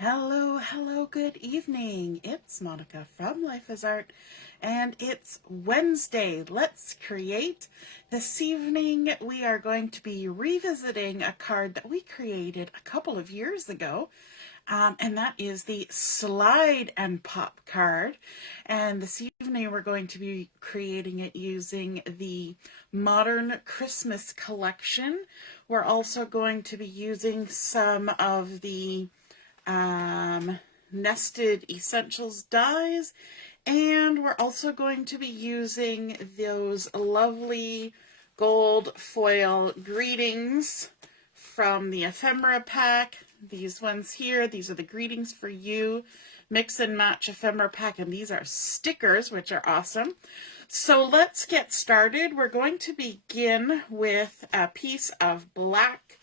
Hello, hello, good evening. It's Monica from Life is Art, and it's Wednesday. Let's create. This evening, we are going to be revisiting a card that we created a couple of years ago, and that is the Slide and Pop card. And this evening, we're going to be creating it using the Modern Christmas collection. We're also going to be using some of the nested essentials dies, and we're also going to be using those lovely gold foil greetings from the Ephemera pack. These ones here, these are the greetings for you mix and match ephemera pack, and these are stickers, which are awesome. So let's get started. We're going to begin with a piece of black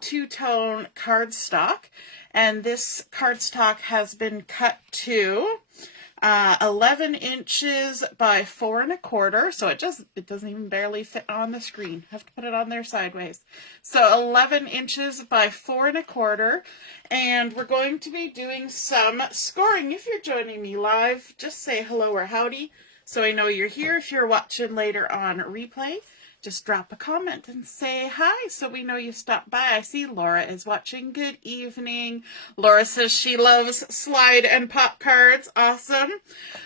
two-tone cardstock, and this cardstock has been cut to 11 inches by 4 1/4, so it doesn't even barely fit on the screen. I have to put it on there sideways. So 11 inches by 4 1/4, and we're going to be doing some scoring. If you're joining me live, just say hello or howdy so I know you're here. If you're watching later on replay, just drop a comment and say hi so we know you stopped by. I see Laura is watching. Good evening. Laura says she loves slide and pop cards. Awesome.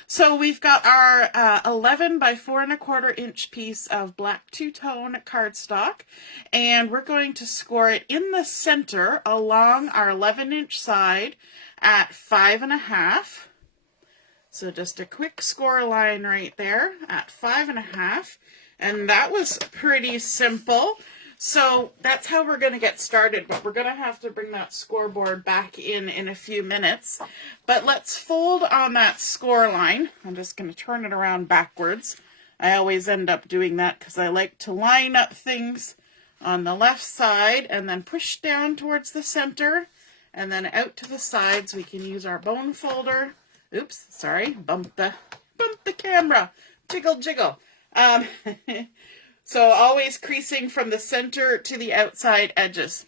So we've got our 11 by 4 1/4 inch piece of black two-tone cardstock, and we're going to score it in the center along our 11-inch side at 5 1/2. So just a quick score line right there at 5 1/2. And that was pretty simple. So that's how we're going to get started, but we're going to have to bring that scoreboard back in a few minutes. But let's fold on that score line. I'm just going to turn it around backwards. I always end up doing that because I like to line up things on the left side and then push down towards the center and then out to the sides. We can use our bone folder. Oops, sorry, bump the camera. Jiggle, jiggle. So always creasing from the center to the outside edges.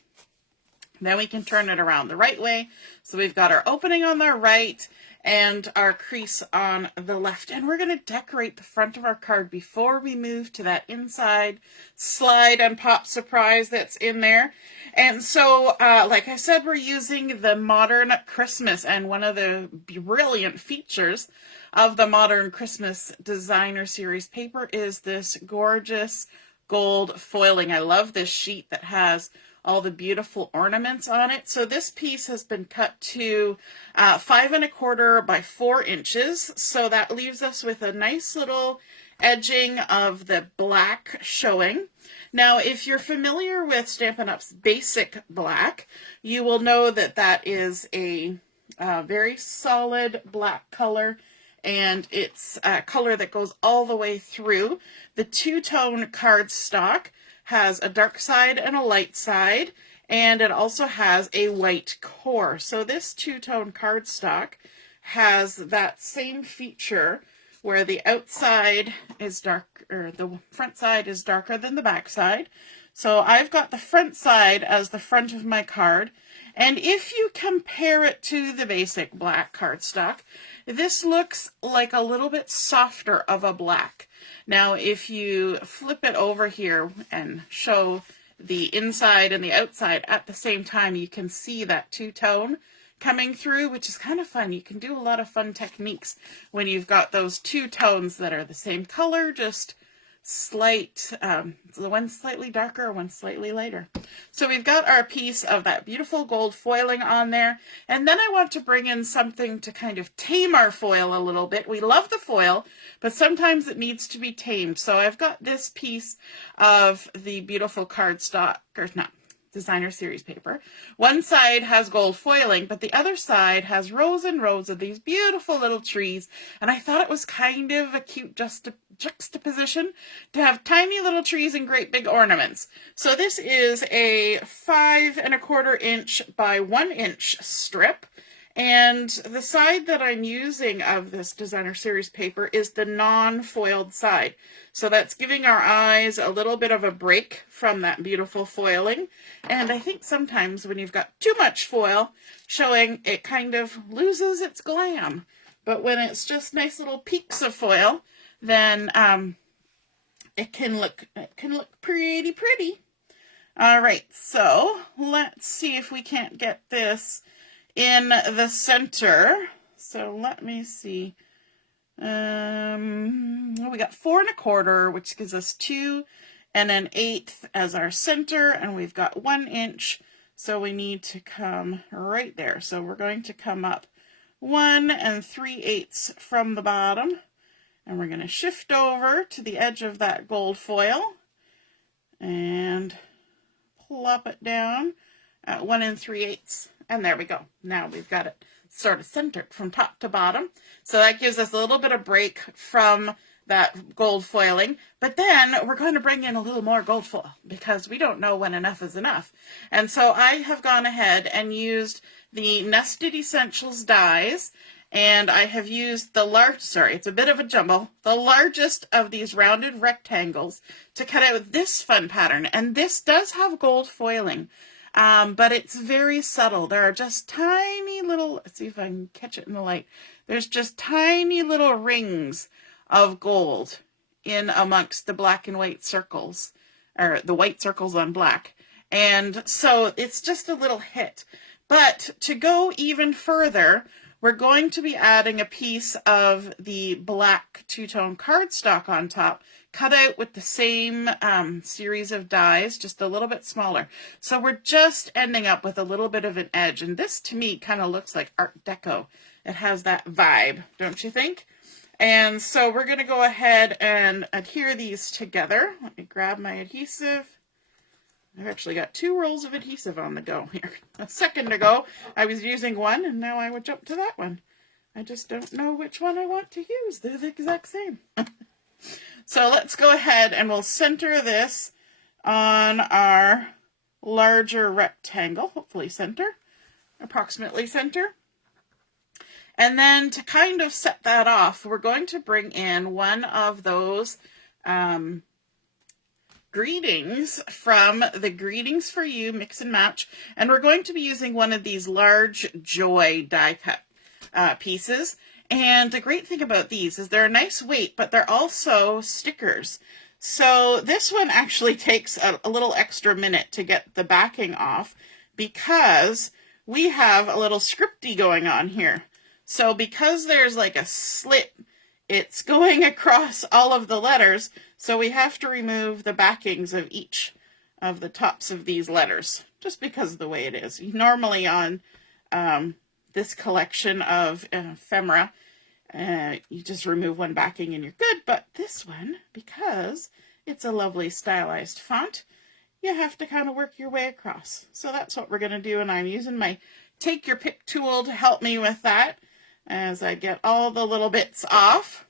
Then we can turn it around the right way. So we've got our opening on the right and our crease on the left. And we're going to decorate the front of our card before we move to that inside slide and pop surprise that's in there. And so, like I said, we're using the Modern Christmas, and one of the brilliant features of the Modern Christmas Designer Series paper is this gorgeous gold foiling. I love this sheet that has all the beautiful ornaments on it. So this piece has been cut to 5 1/4 by 4 inches. So that leaves us with a nice little edging of the black showing. Now, if you're familiar with Stampin' Up's basic black, you will know that that is a very solid black color, and it's a color that goes all the way through. The two-tone cardstock has a dark side and a light side, and it also has a white core. So this two-tone cardstock has that same feature where the outside is dark, or the front side is darker than the back side. So I've got the front side as the front of my card, and if you compare it to the basic black cardstock, this looks like a little bit softer of a black. Now, if you flip it over here and show the inside and the outside at the same time, you can see that two-tone coming through, which is kind of fun. You can do a lot of fun techniques when you've got those two tones that are the same color, just slight, the one slightly darker, one slightly lighter. So we've got our piece of that beautiful gold foiling on there, and then I want to bring in something to kind of tame our foil a little bit. We love the foil, but sometimes it needs to be tamed. So I've got this piece of the beautiful cardstock, or not, Designer Series paper. One side has gold foiling, but the other side has rows and rows of these beautiful little trees, and I thought it was kind of a cute juxtaposition to have tiny little trees and great big ornaments. So this is a 5 1/4 inch by 1 inch strip, And the side that I'm using of this designer series paper is the non-foiled side. So that's giving our eyes a little bit of a break from that beautiful foiling. And I think sometimes when you've got too much foil showing, it kind of loses its glam. But when it's just nice little peaks of foil, then it can look pretty. All right, so let's see if we can't get this in the center. So let me see. We got 4 1/4, which gives us 2 1/8 as our center, and we've got 1 inch. So we need to come right there. So we're going to come up 1 3/8 from the bottom, and we're going to shift over to the edge of that gold foil and plop it down at 1 3/8. And there we go. Now we've got it sort of centered from top to bottom. So that gives us a little bit of break from that gold foiling. But then we're going to bring in a little more gold foil because we don't know when enough is enough. And so I have gone ahead and used the Nested Essentials dies. And I have used it's a bit of a jumble, the largest of these rounded rectangles to cut out this fun pattern. And this does have gold foiling. But it's very subtle. There are just tiny little, let's see if I can catch it in the light. There's just tiny little rings of gold in amongst the black and white circles, or the white circles on black. And so it's just a little hit. But to go even further, we're going to be adding a piece of the black two-tone cardstock on top, cut out with the same series of dies, just a little bit smaller. So we're just ending up with a little bit of an edge. And this, to me, kind of looks like Art Deco. It has that vibe, don't you think? And so we're going to go ahead and adhere these together. Let me grab my adhesive. I've actually got 2 rolls of adhesive on the go here. A second ago, I was using one, and now I would jump to that one. I just don't know which one I want to use. They're the exact same. So let's go ahead and we'll center this on our larger rectangle, hopefully center, approximately center. And then to kind of set that off, we're going to bring in one of those greetings from the Greetings for You Mix and Match. And we're going to be using one of these large Joy die cut pieces. And the great thing about these is they're a nice weight, but they're also stickers. So this one actually takes a little extra minute to get the backing off because we have a little scripty going on here. So because there's like a slit, it's going across all of the letters. So we have to remove the backings of each of the tops of these letters, just because of the way it is. Normally on this collection of ephemera, you just remove one backing and you're good. But this one, because it's a lovely stylized font, you have to kind of work your way across. So that's what we're going to do. And I'm using my Take Your Pick tool to help me with that as I get all the little bits off.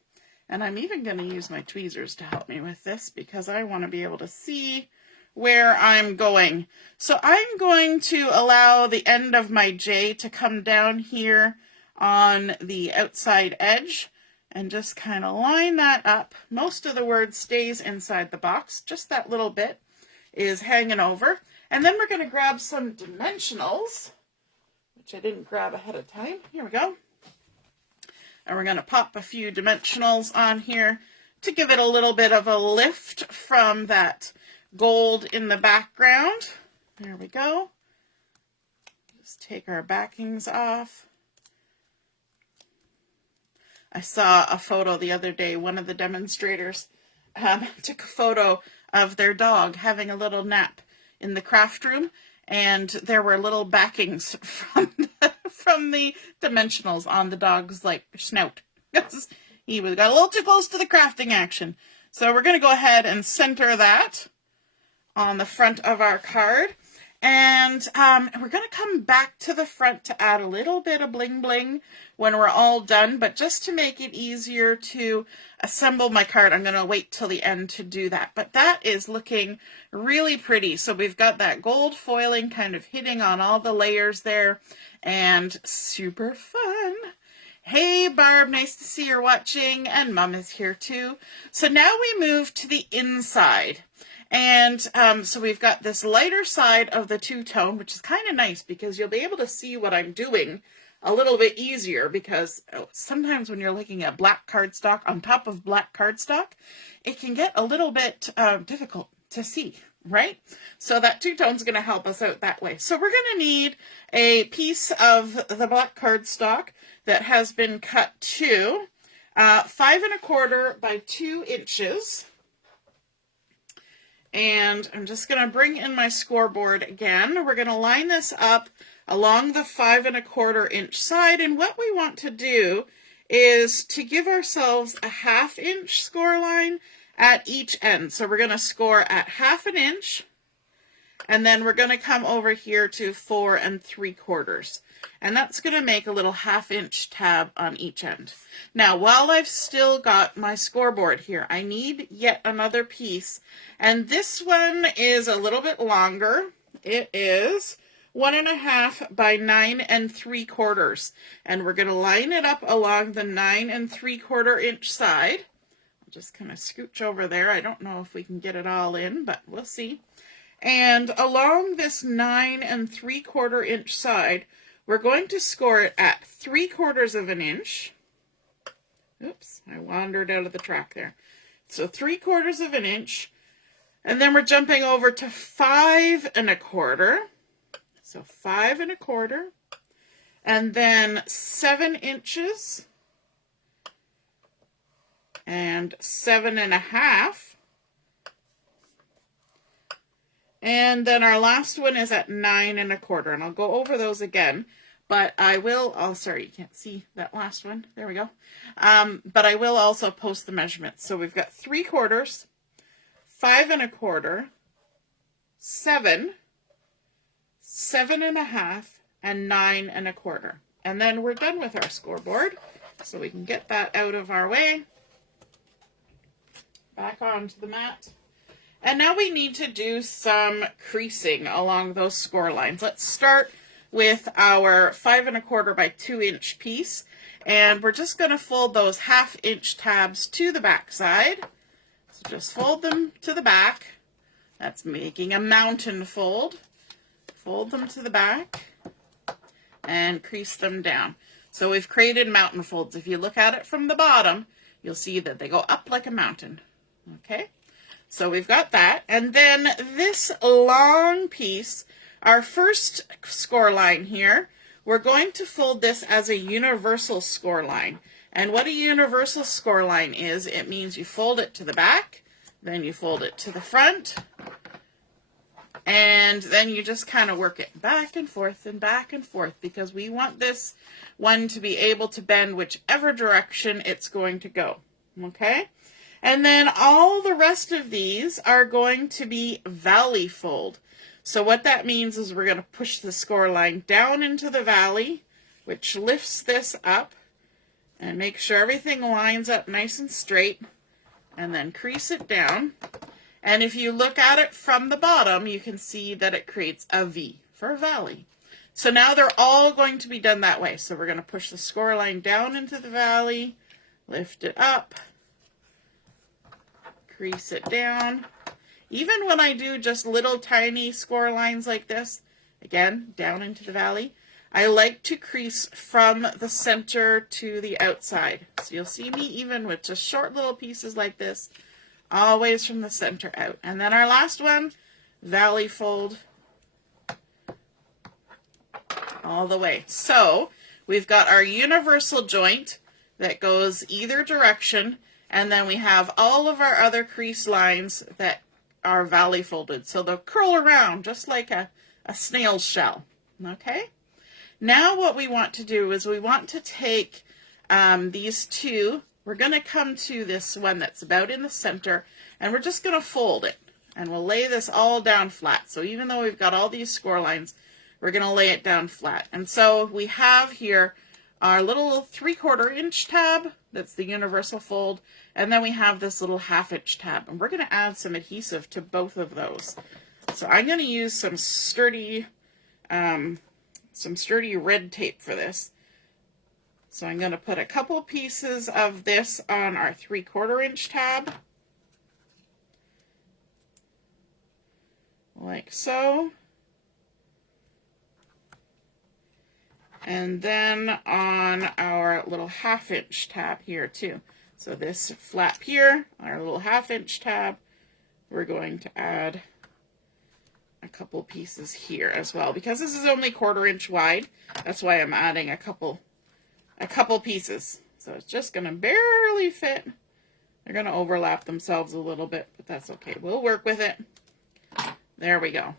And I'm even going to use my tweezers to help me with this because I want to be able to see where I'm going. So I'm going to allow the end of my J to come down here on the outside edge and just kind of line that up. Most of the word stays inside the box. Just that little bit is hanging over. And then we're going to grab some dimensionals, which I didn't grab ahead of time. Here we go. And we're going to pop a few dimensionals on here to give it a little bit of a lift from that gold in the background. There we go. Just take our backings off. I saw a photo the other day. One of the demonstrators took a photo of their dog having a little nap in the craft room, and there were little backings from the dimensionals on the dog's like snout because he got a little too close to the crafting action. So we're going to go ahead and center that on the front of our card. And we're going to come back to the front to add a little bit of bling bling when we're all done, but just to make it easier to assemble my card, I'm going to wait till the end to do that. But that is looking really pretty. So we've got that gold foiling kind of hitting on all the layers there, and super fun. Hey Barb, nice to see you're watching, and Mom is here too. So now we move to the inside. And so we've got this lighter side of the two-tone, which is kind of nice because you'll be able to see what I'm doing a little bit easier, because sometimes when you're looking at black cardstock on top of black cardstock, it can get a little bit difficult to see, right? So that two-tone is going to help us out that way. So we're going to need a piece of the black cardstock that has been cut to 5 1/4 by 2 inches. And I'm just going to bring in my scoreboard again. We're going to line this up along the 5 1/4 inch side. And what we want to do is to give ourselves a 1/2 inch score line at each end. So we're going to score at 1/2 inch. And then we're going to come over here to 4 3/4. And that's going to make a little 1/2 inch tab on each end. Now, while I've still got my scoreboard here, I need yet another piece. And this one is a little bit longer. It is 1 1/2 by 9 3/4. And we're going to line it up along the 9 3/4 inch side. I'll just kind of scooch over there. I don't know if we can get it all in, but we'll see. And along this 9 3/4 inch side, we're going to score it at 3/4 of an inch. Oops, I wandered out of the track there. So 3/4 of an inch. And then we're jumping over to 5 1/4. So 5 1/4. And then 7 inches. And 7 1/2. And then our last one is at 9 1/4, and I'll go over those again, but I will, oh, sorry, you can't see that last one. There we go. But I will also post the measurements. So we've got 3/4, 5 1/4, 7, 7 1/2, and 9 1/4. And then we're done with our scoreboard. So we can get that out of our way. Back onto the mat. And now we need to do some creasing along those score lines. Let's start with our 5 1/4 by 2 inch piece. And we're just going to fold those 1/2 inch tabs to the back side. So just fold them to the back. That's making a mountain fold. Fold them to the back and crease them down. So we've created mountain folds. If you look at it from the bottom, you'll see that they go up like a mountain. Okay? So we've got that. And then this long piece, our first score line here, we're going to fold this as a universal score line. And what a universal score line is, it means you fold it to the back, then you fold it to the front, and then you just kind of work it back and forth, because we want this one to be able to bend whichever direction it's going to go. Okay? And then all the rest of these are going to be valley fold. So what that means is we're going to push the score line down into the valley, which lifts this up, and make sure everything lines up nice and straight, and then crease it down. And if you look at it from the bottom, you can see that it creates a V for valley. So now they're all going to be done that way. So we're going to push the score line down into the valley, lift it up, crease it down. Even when I do just little tiny score lines like this, again, down into the valley, I like to crease from the center to the outside. So you'll see me even with just short little pieces like this, always from the center out. And then our last one, valley fold all the way. So we've got our universal joint that goes either direction, and then we have all of our other crease lines that are valley folded. So they'll curl around just like a snail's shell. Okay? Now what we want to do is we want to take these two. We're going to come to this one that's about in the center, and we're just going to fold it. And we'll lay this all down flat. So even though we've got all these score lines, we're going to lay it down flat. And so we have here our little 3/4 inch tab. That's the universal fold. And then we have this little 1/2 inch tab. And we're going to add some adhesive to both of those. So I'm going to use some sturdy red tape for this. So I'm going to put a couple pieces of this on our 3/4 inch tab. Like so. And then on our little 1/2 inch tab here too. So this flap here, our little 1/2 inch tab, we're going to add a couple pieces here as well. Because this is only 1/4 inch wide, that's why I'm adding a couple pieces. So it's just going to barely fit. They're going to overlap themselves a little bit, but that's okay. We'll work with it. There we go.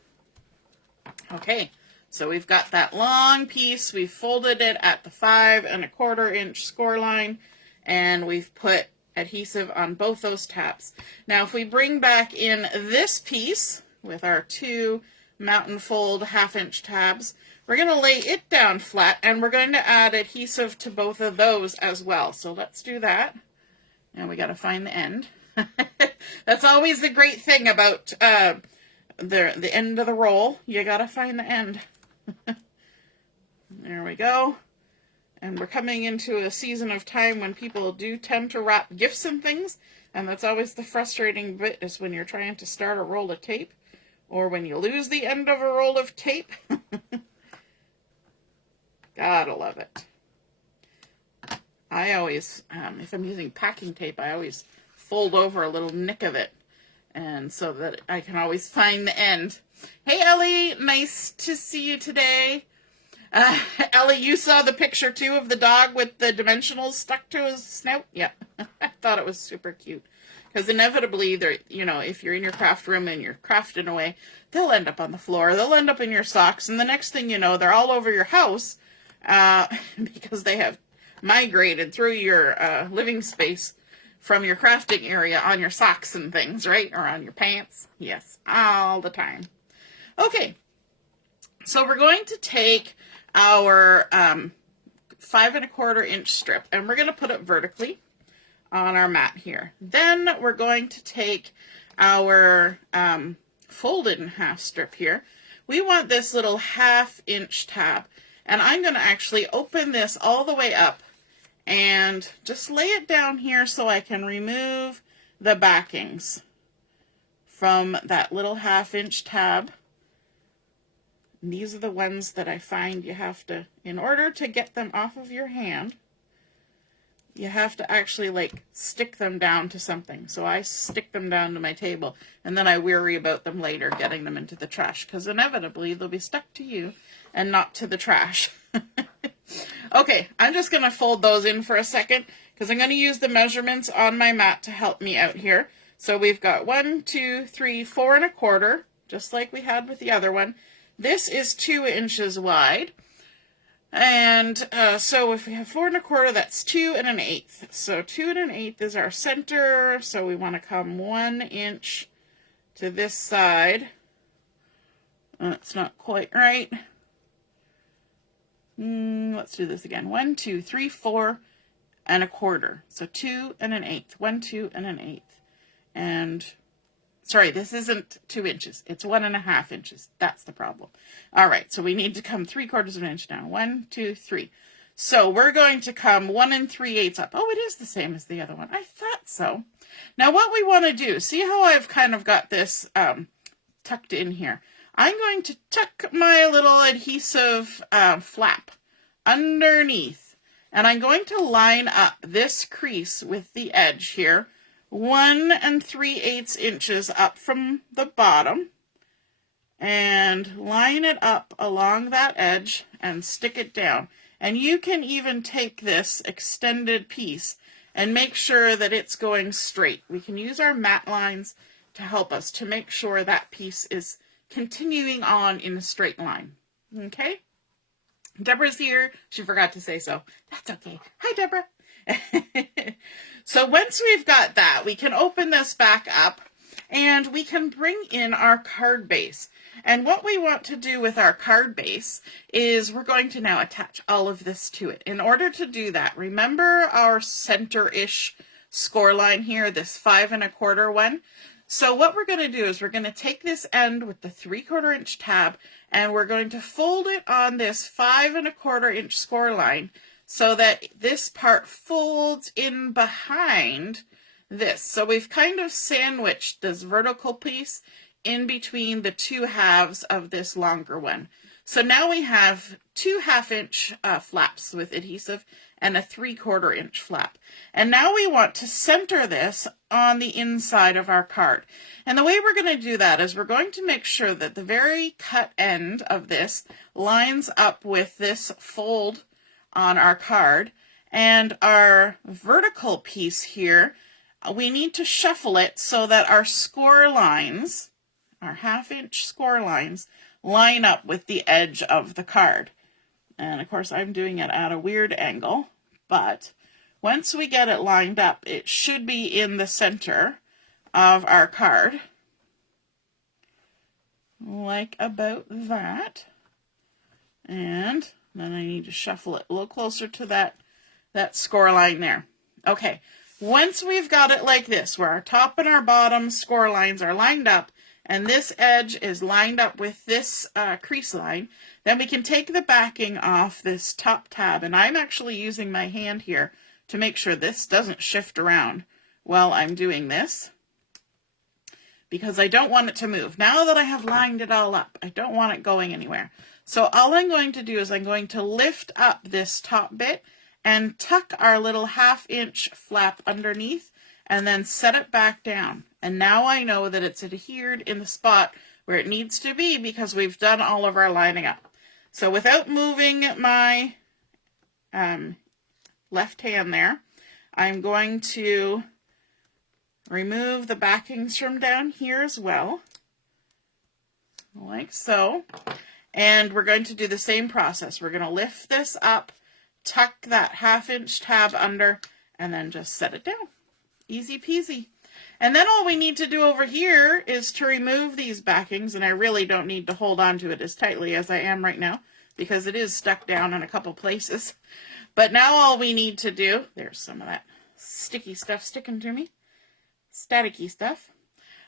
Okay, so we've got that long piece. We've folded it at the 5 1/4 inch score line, and we've put adhesive on both those tabs. Now, if we bring back in this piece with our 2 mountain fold 1/2 inch tabs, we're going to lay it down flat, and we're going to add adhesive to both of those as well. So let's do that. And we got to find the end. That's always the great thing about the end of the roll. You got to find the end. There we go. And we're coming into a season of time when people do tend to wrap gifts and things. And that's always the frustrating bit, is when you're trying to start a roll of tape, or when you lose the end of a roll of tape. Gotta love it. I always, if I'm using packing tape, I always fold over a little nick of it, and so that I can always find the end. Hey, Ellie, nice to see you today. Ellie, you saw the picture too of the dog with the dimensionals stuck to his snout? Yeah, I thought it was super cute. Because inevitably, you know, if you're in your craft room and you're crafting away, they'll end up on the floor. They'll end up in your socks, and the next thing you know, they're all over your house because they have migrated through your living space from your crafting area on your socks and things, right? Or on your pants. Yes, all the time. Okay, so we're going to take our 5 1/4 inch strip, and we're going to put it vertically on our mat here. Then we're going to take our folded in half strip here. We want this little 1/2 inch tab, and I'm going to actually open this all the way up and just lay it down here so I can remove the backings from that little 1/2 inch tab. And these are the ones that I find you have to, in order to get them off of your hand, you have to actually like stick them down to something. So I stick them down to my table, and then I worry about them later getting them into the trash, because inevitably they'll be stuck to you and not to the trash. Okay, I'm just going to fold those in for a second, because I'm going to use the measurements on my mat to help me out here. So we've got 1, 2, 3, 4 1/4, just like we had with the other one. This is 2 inches wide. And so if we have 4 1/4, that's 2 1/8. So 2 1/8 is our center. So we want to come 1 inch to this side. That's not quite right. Let's do this again. 1, 2, 3, 4 1/4. So 2 1/8. 1, 2 1/8. And sorry, this isn't 2 inches. It's 1 1/2 inches. That's the problem. All right, so we need to come 3/4 of an inch down. 1, 2, 3. So we're going to come 1 3/8 up. Oh, it is the same as the other one. I thought so. Now what we want to do, see how I've kind of got this tucked in here. I'm going to tuck my little adhesive flap underneath, and I'm going to line up this crease with the edge here, 1 3/8 inches up from the bottom, and line it up along that edge and stick it down. And you can even take this extended piece and make sure that it's going straight. We can use our mat lines to help us to make sure that piece is continuing on in a straight line. Okay? Deborah's here. She forgot to say so. That's okay. Hi, Deborah. So once we've got that, we can open this back up, and we can bring in our card base. And what we want to do with our card base is we're going to now attach all of this to it. In order to do that, remember our center-ish score line here, this 5 1/4 one? So what we're going to do is we're going to take this end with the 3/4 inch tab, and we're going to fold it on this 5 1/4 inch score line so that this part folds in behind this. So we've kind of sandwiched this vertical piece in between the two halves of this longer one. So now we have 2 1/2 inch flaps with adhesive and a 3/4 inch flap. And now we want to center this on the inside of our card. And the way we're going to do that is we're going to make sure that the very cut end of this lines up with this fold on our card, and our vertical piece here, we need to shuffle it so that our score lines, our 1/2 inch score lines, line up with the edge of the card. And of course I'm doing it at a weird angle, but once we get it lined up, it should be in the center of our card, like about that. And then I need to shuffle it a little closer to that score line there. Okay, once we've got it like this, where our top and our bottom score lines are lined up, and this edge is lined up with this crease line, then we can take the backing off this top tab. And I'm actually using my hand here to make sure this doesn't shift around while I'm doing this, because I don't want it to move. Now that I have lined it all up, I don't want it going anywhere. So all I'm going to do is I'm going to lift up this top bit and tuck our little 1/2 inch flap underneath, and then set it back down. And now I know that it's adhered in the spot where it needs to be because we've done all of our lining up. So without moving my left hand there, I'm going to remove the backings from down here as well, like so. And we're going to do the same process. We're going to lift this up, tuck that 1/2 inch tab under, and then just set it down. Easy peasy. And then all we need to do over here is to remove these backings, and I really don't need to hold on to it as tightly as I am right now because it is stuck down in a couple places. But now all we need to do, there's some of that sticky stuff sticking to me, staticky stuff.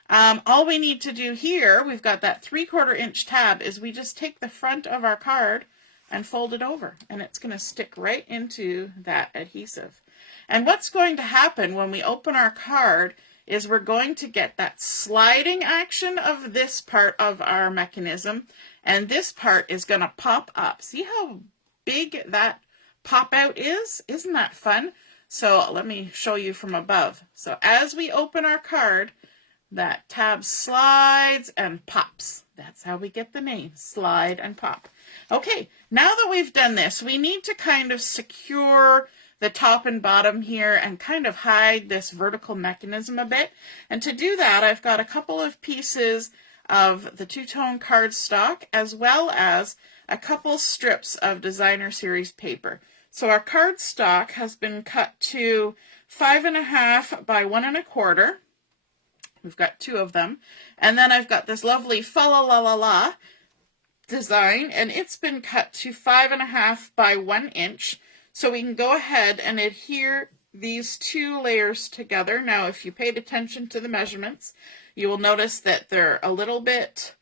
All we need to do here, we've got that 3/4 inch tab, is we just take the front of our card and fold it over, and it's going to stick right into that adhesive. And what's going to happen when we open our card is we're going to get that sliding action of this part of our mechanism, and this part is going to pop up. See how big that pop out is? Isn't that fun? So let me show you from above. So as we open our card, that tab slides and pops. That's how we get the name, slide and pop. Okay, now that we've done this, we need to kind of secure the top and bottom here and kind of hide this vertical mechanism a bit. And to do that, I've got a couple of pieces of the two-tone cardstock as well as a couple strips of designer series paper. So our cardstock has been cut to 5 1/2 by 1 1/4. We've got 2 of them. And then I've got this lovely fa la la la la design, and it's been cut to 5 1/2 by 1 inch. So we can go ahead and adhere these 2 layers together. Now, if you paid attention to the measurements, you will notice that they're a little bit,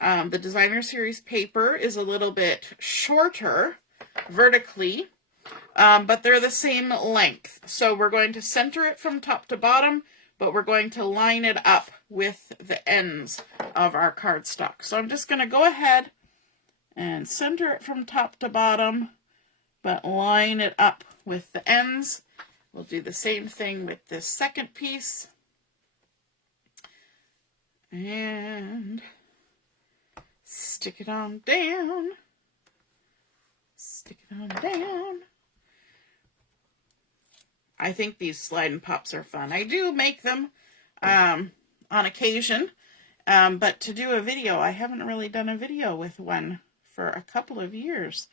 the designer series paper is a little bit shorter vertically, but they're the same length. So we're going to center it from top to bottom, but we're going to line it up with the ends of our cardstock. So I'm just going to go ahead and center it from top to bottom, but line it up with the ends. We'll do the same thing with this second piece. And stick it on down. Stick it on down. I think these slide and pops are fun. I do make them on occasion, but to do a video, I haven't really done a video with one for a couple of years.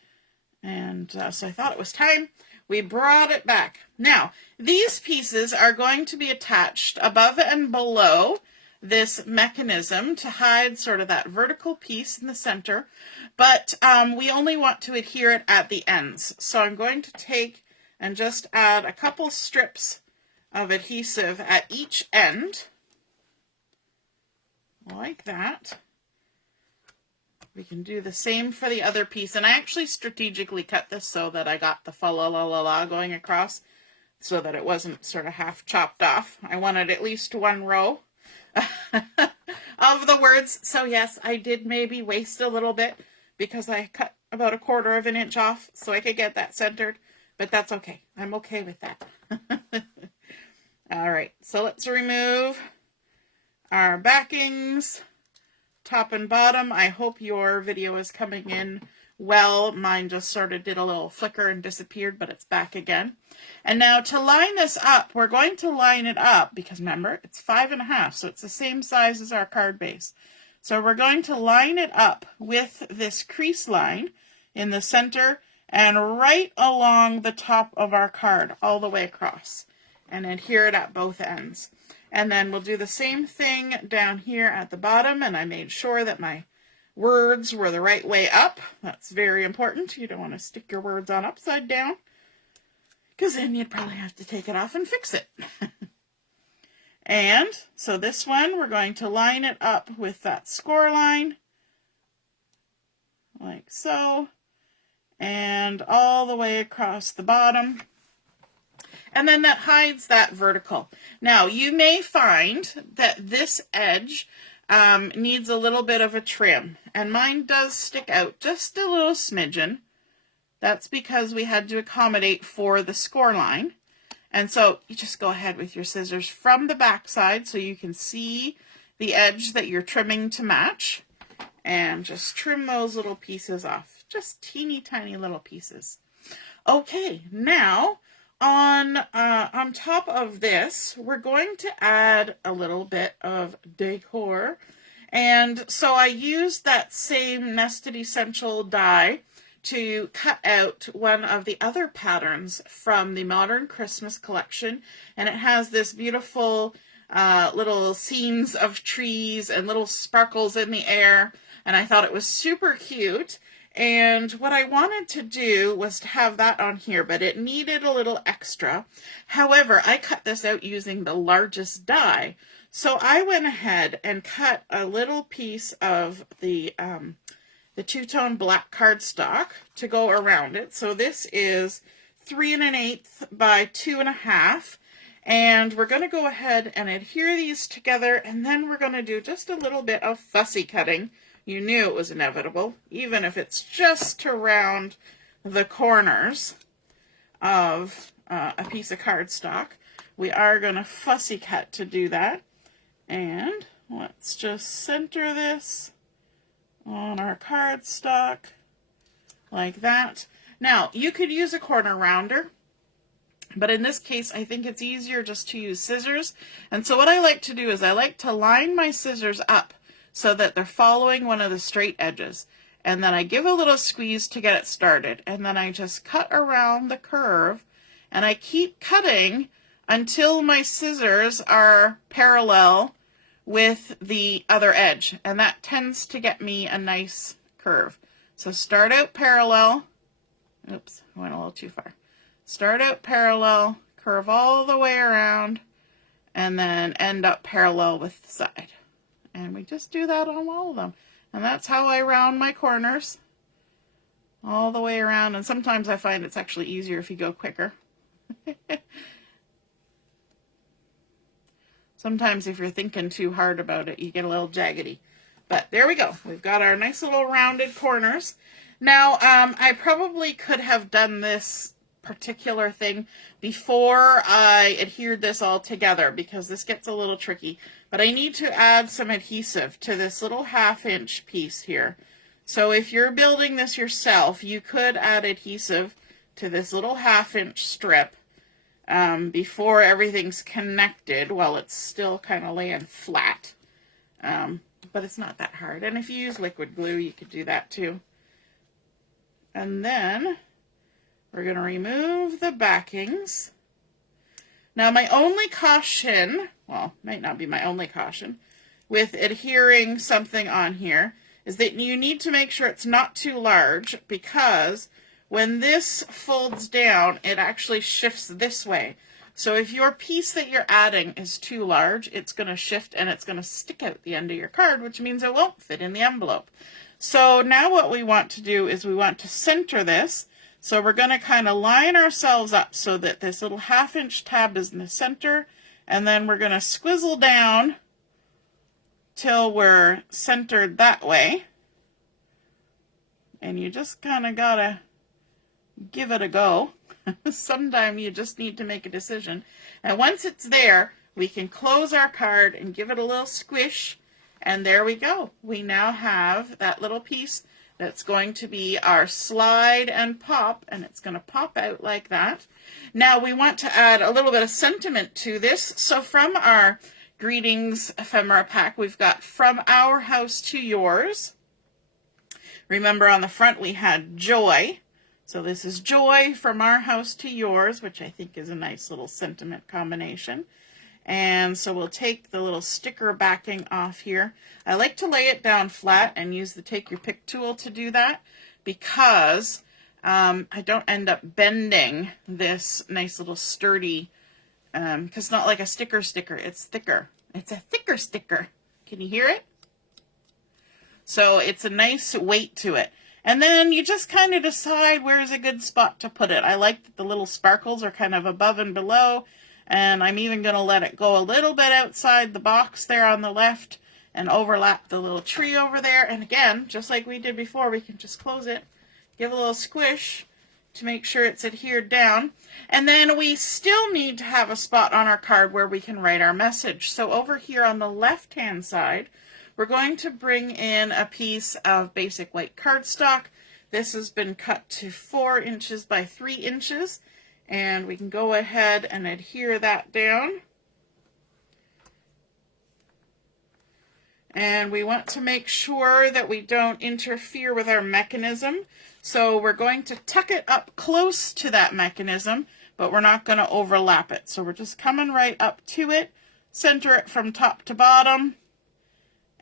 And so I thought it was time we brought it back. Now, these pieces are going to be attached above and below this mechanism to hide sort of that vertical piece in the center, but we only want to adhere it at the ends. So I'm going to take and just add a couple strips of adhesive at each end, like that. We can do the same for the other piece, and I actually strategically cut this so that I got the fa la la la la going across, so that it wasn't sort of half chopped off. I wanted at least one row of the words. So yes, I did maybe waste a little bit because I cut about 1/4 of an inch off so I could get that centered, but that's okay. I'm okay with that. All right, so let's remove our backings, top and bottom. I hope your video is coming in well. Mine just sort of did a little flicker and disappeared, but it's back again. And now to line this up, we're going to line it up because remember, it's 5.5, so it's the same size as our card base. So we're going to line it up with this crease line in the center and right along the top of our card all the way across, and adhere it at both ends. And then we'll do the same thing down here at the bottom, and I made sure that my words were the right way up. That's very important. You don't want to stick your words on upside down, because then you'd probably have to take it off and fix it. And so this one, we're going to line it up with that score line, like so, and all the way across the bottom. And then that hides that vertical. Now, you may find that this edge needs a little bit of a trim, and mine does stick out just a little smidgen. That's because we had to accommodate for the score line. And so you just go ahead with your scissors from the back side so you can see the edge that you're trimming to match, and just trim those little pieces off, just teeny tiny little pieces. Okay, now on top of this, we're going to add a little bit of decor. And so I used that same Nested Essential die to cut out one of the other patterns from the Modern Christmas collection. And it has this beautiful little scenes of trees and little sparkles in the air. And I thought it was super cute. And what I wanted to do was to have that on here, but it needed a little extra. However, I cut this out using the largest die. So I went ahead and cut a little piece of the two-tone black cardstock to go around it. So this is 3 1/8 by 2 1/2. And we're going to go ahead and adhere these together, and then we're going to do just a little bit of fussy cutting. You knew it was inevitable, even if it's just to round the corners of a piece of cardstock. We are going to fussy cut to do that. And let's just center this on our cardstock like that. Now, you could use a corner rounder, but in this case, I think it's easier just to use scissors. And so what I like to do is I like to line my scissors up so that they're following one of the straight edges. And then I give a little squeeze to get it started. And then I just cut around the curve, and I keep cutting until my scissors are parallel with the other edge. And that tends to get me a nice curve. So start out parallel. Oops, I went a little too far. Start out parallel, curve all the way around, and then end up parallel with the side. And we just do that on all of them. And that's how I round my corners all the way around. And sometimes I find it's actually easier if you go quicker. Sometimes if you're thinking too hard about it, you get a little jaggedy. But there we go. We've got our nice little rounded corners. Now, I probably could have done this particular thing before I adhered this all together, because this gets a little tricky. But I need to add some adhesive to this little 1/2 inch piece here. So if you're building this yourself, you could add adhesive to this little 1/2 inch strip before everything's connected while it's still kind of laying flat. But it's not that hard. And if you use liquid glue, you could do that too. And then we're going to remove the backings. Now my only caution, well, might not be my only caution, with adhering something on here is that you need to make sure it's not too large, because when this folds down, it actually shifts this way. So if your piece that you're adding is too large, it's going to shift and it's going to stick out the end of your card, which means it won't fit in the envelope. So now what we want to do is we want to center this. So we're going to kind of line ourselves up so that this little 1/2 inch tab is in the center, and then we're going to squizzle down till we're centered that way. And you just kind of got to give it a go. Sometimes you just need to make a decision. And once it's there, we can close our card and give it a little squish. And there we go. We now have that little piece that's going to be our slide and pop, and it's going to pop out like that. Now we want to add a little bit of sentiment to this. So from our Greetings ephemera pack, we've got From Our House to Yours. Remember on the front we had Joy. So this is Joy from Our House to Yours, which I think is a nice little sentiment combination. And so we'll take the little sticker backing off here. I like to lay it down flat and use the Take Your Pick tool to do that, because I don't end up bending this nice little sturdy, because it's not like a sticker, it's thicker. It's a thicker sticker. Can you hear it? So it's a nice weight to it. And then you just kind of decide where's a good spot to put it. I like that the little sparkles are kind of above and below, and I'm even going to let it go a little bit outside the box there on the left and overlap the little tree over there. And again, just like we did before, we can just close it, give a little squish to make sure it's adhered down. And then we still need to have a spot on our card where we can write our message. So over here on the left-hand side, we're going to bring in a piece of basic white cardstock. This has been cut to 4 inches by 3 inches, and we can go ahead and adhere that down. And we want to make sure that we don't interfere with our mechanism. So we're going to tuck it up close to that mechanism, but we're not going to overlap it. So we're just coming right up to it, center it from top to bottom,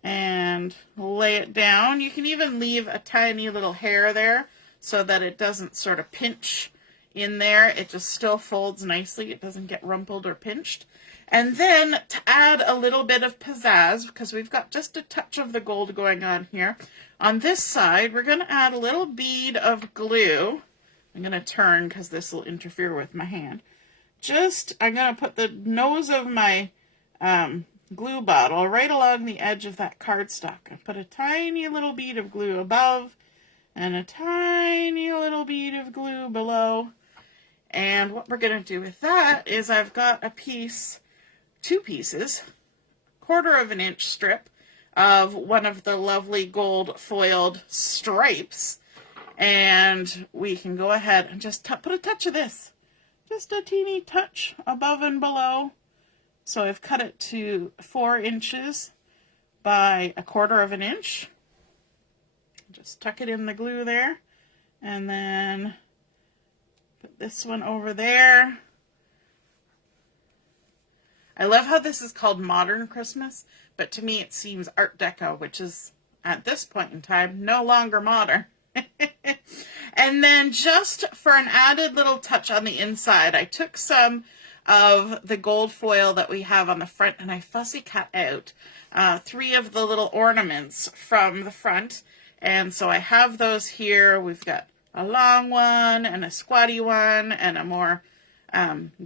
and lay it down. You can even leave a tiny little hair there so that it doesn't sort of pinch in there. It just still folds nicely. It doesn't get rumpled or pinched. And then to add a little bit of pizzazz, because we've got just a touch of the gold going on here, on this side we're going to add a little bead of glue. I'm going to turn because this will interfere with my hand. I'm going to put the nose of my glue bottle right along the edge of that cardstock. I put a tiny little bead of glue above and a tiny little bead of glue below. And what we're going to do with that is I've got a piece, 2 pieces, 1/4 inch strip of one of the lovely gold foiled stripes. And we can go ahead and just put a touch of this, just a teeny touch above and below. So I've cut it to 4 inches by 1/4 inch. Just tuck it in the glue there, and then put this one over there. I love how this is called Modern Christmas, but to me it seems Art Deco, which is at this point in time no longer modern. And then just for an added little touch on the inside, I took some of the gold foil that we have on the front and I fussy cut out 3 of the little ornaments from the front. And so I have those here. We've got a long one and a squatty one and a more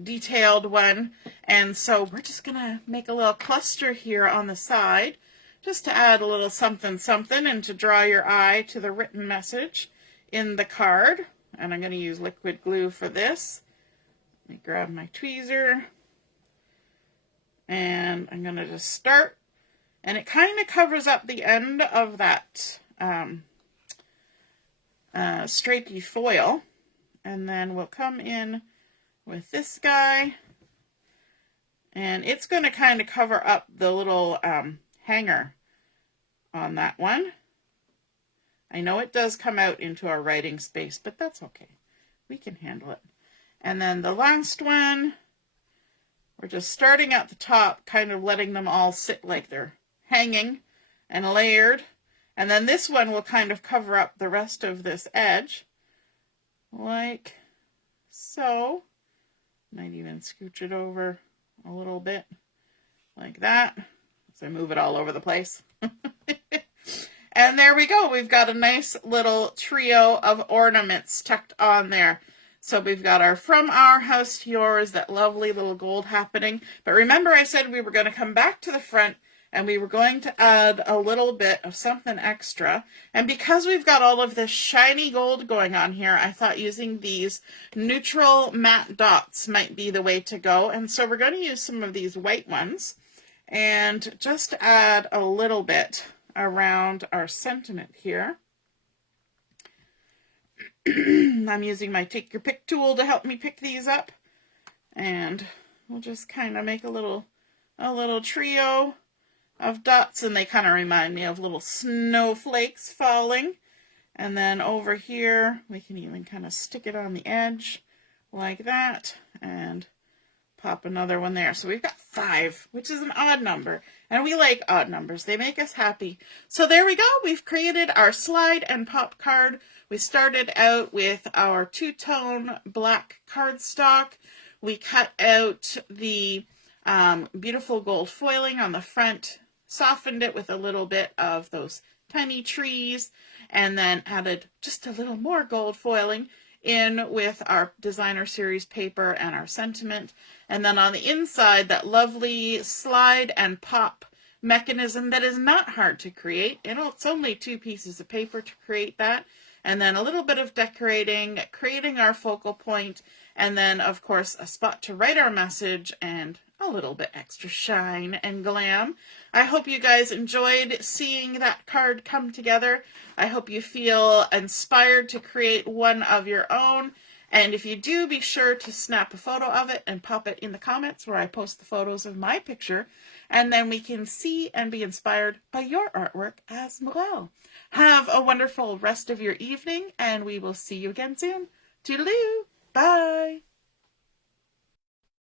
detailed one. And so we're just going to make a little cluster here on the side just to add a little something something and to draw your eye to the written message in the card. And I'm going to use liquid glue for this. Let me grab my tweezer and I'm going to just start, and it kind of covers up the end of that stripey foil, and then we'll come in with this guy, and it's going to kind of cover up the little hanger on that one. I know it does come out into our writing space, but that's okay. We can handle it. And then the last one, we're just starting at the top, kind of letting them all sit like they're hanging and layered. And then this one will kind of cover up the rest of this edge, like so. Might even scooch it over a little bit, like that, so I move it all over the place. And there we go. We've got a nice little trio of ornaments tucked on there. So we've got our From Our House to Yours, that lovely little gold happening. But remember I said we were going to come back to the front and we were going to add a little bit of something extra. And because we've got all of this shiny gold going on here, I thought using these neutral matte dots might be the way to go. And so we're going to use some of these white ones and just add a little bit around our sentiment here. I'm using my Take Your Pick tool to help me pick these up. And we'll just kind of make a little trio of dots, and they kind of remind me of little snowflakes falling. And then over here, we can even kind of stick it on the edge like that and pop another one there. So we've got 5, which is an odd number. And we like odd numbers. They make us happy. So there we go. We've created our slide and pop card. We started out with our 2-tone black cardstock. We cut out the beautiful gold foiling on the front, softened it with a little bit of those tiny trees, and then added just a little more gold foiling in with our designer series paper and our sentiment. And then on the inside, that lovely slide and pop mechanism that is not hard to create. It's only 2 pieces of paper to create that. And then a little bit of decorating, creating our focal point, and then of course a spot to write our message and a little bit extra shine and glam. I hope you guys enjoyed seeing that card come together. I hope you feel inspired to create one of your own. And if you do, be sure to snap a photo of it and pop it in the comments where I post the photos of my picture. And then we can see and be inspired by your artwork as well. Have a wonderful rest of your evening, and we will see you again soon. Toodaloo! Bye!